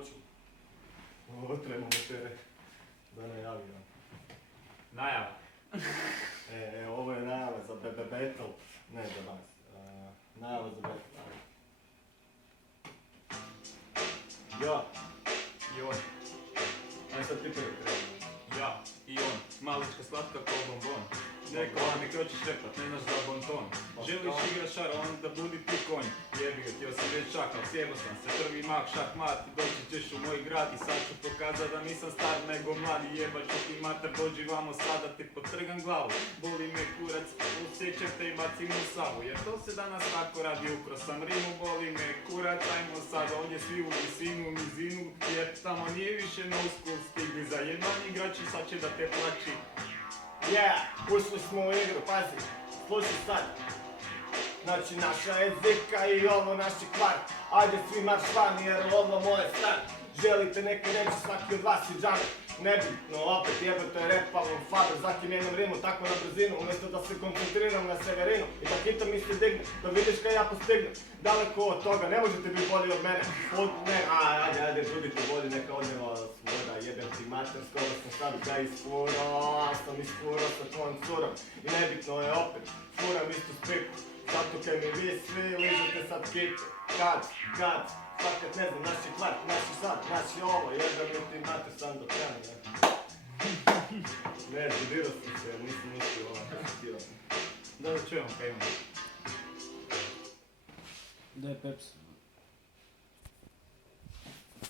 hoću. Otremo motere. Da najavio. Najava. Ovo je najava za battle. Ne za vas. Najava za battle. Ja. I on. Aj sad ti prvi krenu. Ja. I on. Malička slatka ko bonbon. Neko, a ne kročiš repat, ne znaš za bonton. Želiš igrat šara, onda budi ti konj. Jebi ga, htio sam već šakal, sjebo sam se prvi mak, šah mat. I doći ćeš u moj grad i sad ću pokazat da nisam star nego mladi. Jebat ću ti mater, dođi vamo sada ti potrgam glavu. Boli me kurac, usjećam te i bacim u savu. Jer to se danas tako radi, ukro sam rimu. Boli me kurac, ajmo sad ovdje svi u visinu, nizinu. Jer tamo nije više no school stigli za jednani igrači, sad će da te plaći. Ušli smo u igru, pazi, slušaj sad. Znači naša je zika i ovo naši kvart. Ajde svi marš van jer ovo moje stan. Želite neke reći, svaki od vas je džabe. Nebitno, opet jebate repavom faber. Zakim jednom rimu, tako na brzinu. Umjesto da se koncentriram na severinu. I da hitam mi se digne, da vidiš kaj ja postignem. Daleko od toga, ne možete biti bolji od mene. Ajde, budite bolji, neka odneva svoda. Jebem ti mater, skoro sam sad ga isfurao. Sam isfurao sa tvojom curom. I nebitno je opet, furam istu spiku. Zato kaj mi vi svi ližete sad kitu. Kad, fakat ne znam, naši kvart, naši sad, naši ovo. Jebem mi ti mater, sam do kraja, ne. Ne, studirao sam se, nisam mislio htio. Da čujemo kaj imamo. Daj Pepsi.